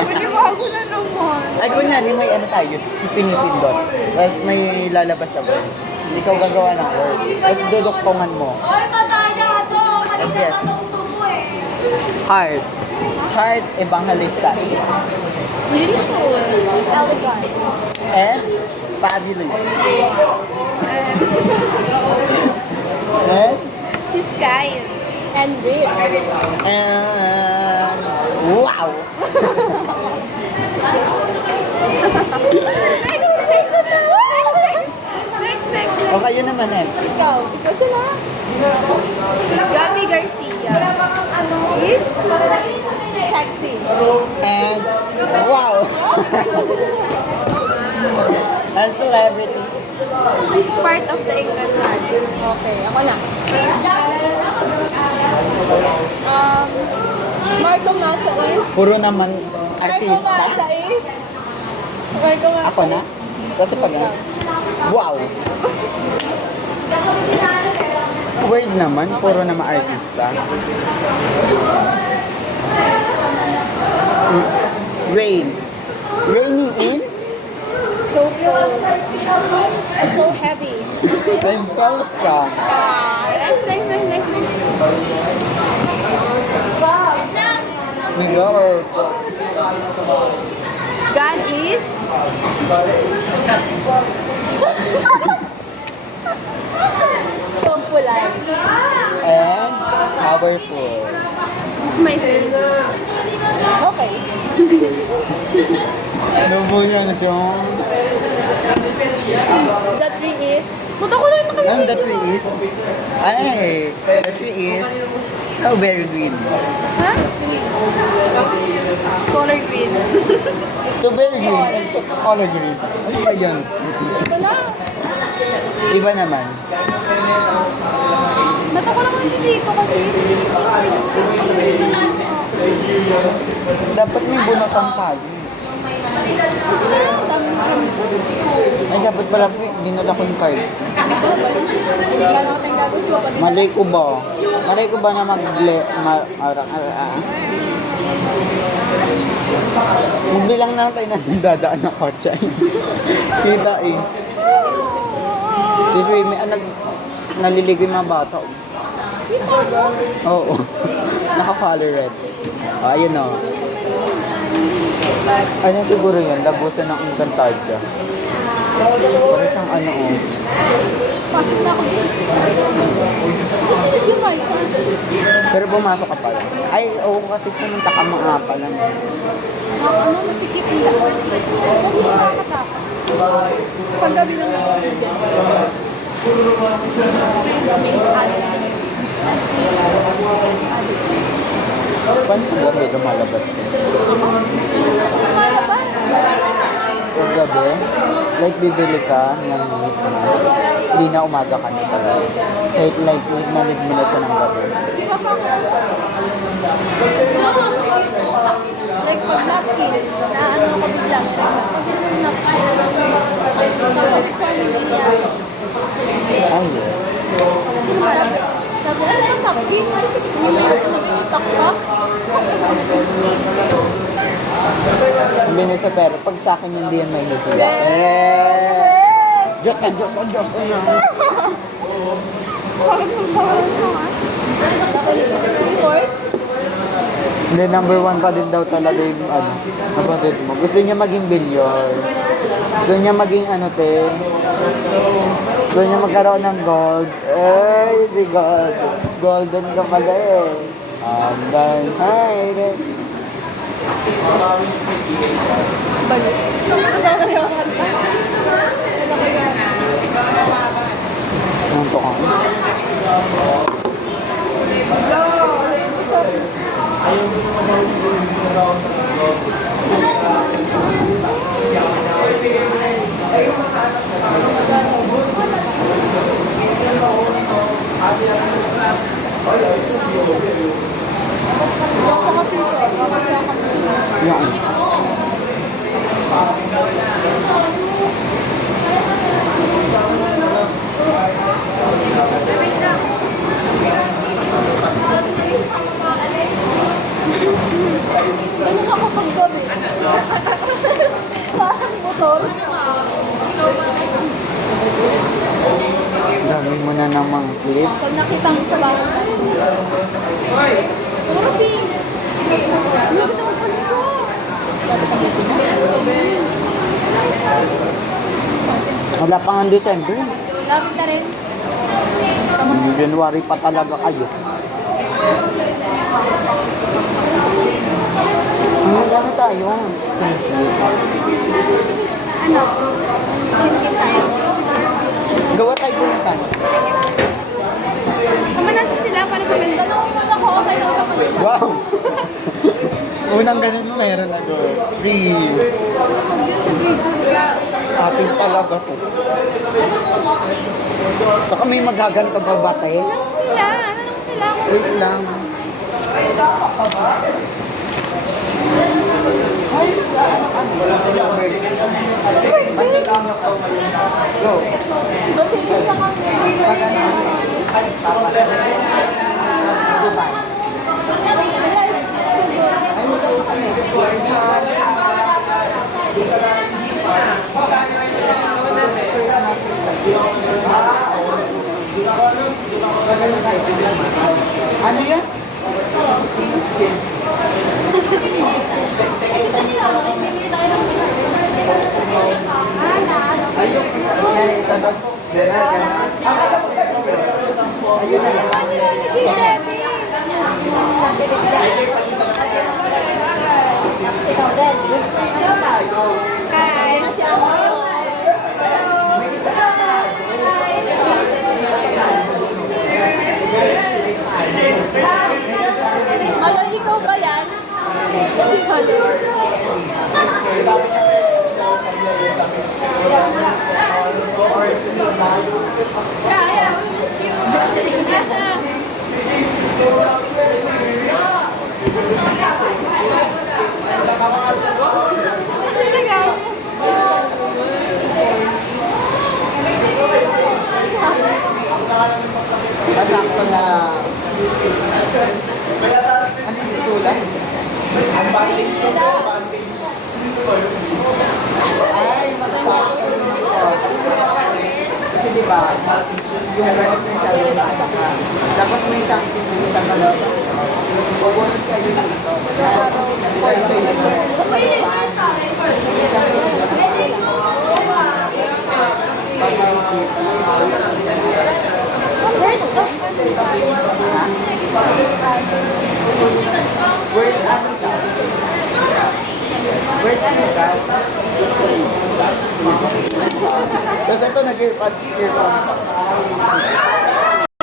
Pwede bago na naman. Ay, kunyari may ano tayo, si pinipindot. Tapos may lalabas na word. Ikaw gagawa ng word. Tapos duduktongan mo. Oy, mataya to! And yes. Matutong mo eh. Heart. Heart evangelista. Beautiful. Elegant. And fabulous. And She's kind. And rich. and wow. Next. Okay, yun naman eh. Ikaw siya na. Gabby Garcia. Is sexy. And wow. And celebrity. Is part of the Encantada. Okay, ako na. Marco Massa is... Puro naman Marco artista. Massa is... Marco Massa Ako na? Kasi pag wow. Word naman, puro naman artista. Rain. Raining in So cool. So heavy. and so strong. Next. We go. God is... So polite. And powerful. My Okay. Lubuyan siya. The tree is... Punta ko na rin nakalagay. And the tree is, the tree is so very green. Ha? Color green. So very green and so color green. Ano ba yun? Ito na. Iba naman. Ba't ako naman dito kasi? Dapat may bunotang tayo. Ay, dapat pala dinala ko yung card. Malay ko ba? Malay ko ba na magbilang na tayo na dadaan na kotse. Kita eh. Si Swimmy, naliligo yung mga bata. Oo. Naka-color red. Oh, ayun o. Ano siguro yan? Labusan ng Encantada. Para siyang ano o. Pasok na ako dito. Kasi yung mic. Pero pumasok ka pala. Ay, oo kasi pumunta ka mga pala. Ano, masikip yung lahat. Hindi nakakatakot. Pag gabi ng mga dyan. Paano kung gabi lumalabas? Kung gabi, like bibili ka ng meat na, hindi na umaga ka na talaga. Kahit like malig mo na siya ng gabi. Like pag napkin, na ano ako bigla, may nagla. Kasi yung napkin, sa pagkakali niya. Ay, yeah. Sabi, ano yung napkin? Hindi mo yung yung takpak. Hindi sa pero pag sa akin hindi yan may hitiya. Diyos na. Before? Hindi, number one pa din daw talaga yung ano, kapatid mo. Gusto niya maging billion. Gusto niya maging ano te. Gusto niya magkaroon ng gold. Ay, di gold. Golden ka pala eh. Andan, ay, Balik. Nanto ka. Ako kasi sir, kasi ako Yan. Ganun ako pag gabi. Parang motor. Gagawin mo na ng mga clip. Pag nakita mo sa bawat tayo. Puro pink. Lagi na magpasko. Lagi sa movie na. Wala pa nga December. Lapit na rin. January pa talaga kayo. Ano tayo? Ano? Tingin tayo. Gawa tayo pumuntan. Tama natin sila para kumenda. Dalawang muna ko okay lang sa kanila. Wow! Unang ganun mo meron na doon. Free. Yun sa grade Ating talaga to. Saka may magaganito pa ba tayo? Ano sila? Ano sila? Wait lang. Go. Batingin lang ang siguro. Ano yan? Malo, ikaw ba yan? Si Malo. Kaya, we missed you. Kasakto na. Ano yung susulat? Grade sila. Ay, magsakto. Kasi di ba, yung ganit na yung sabi tapos may something na isang kalawa. Bubunod kayo dito. Word ano ka? Word ano ka? Tapos ito nag-earpod.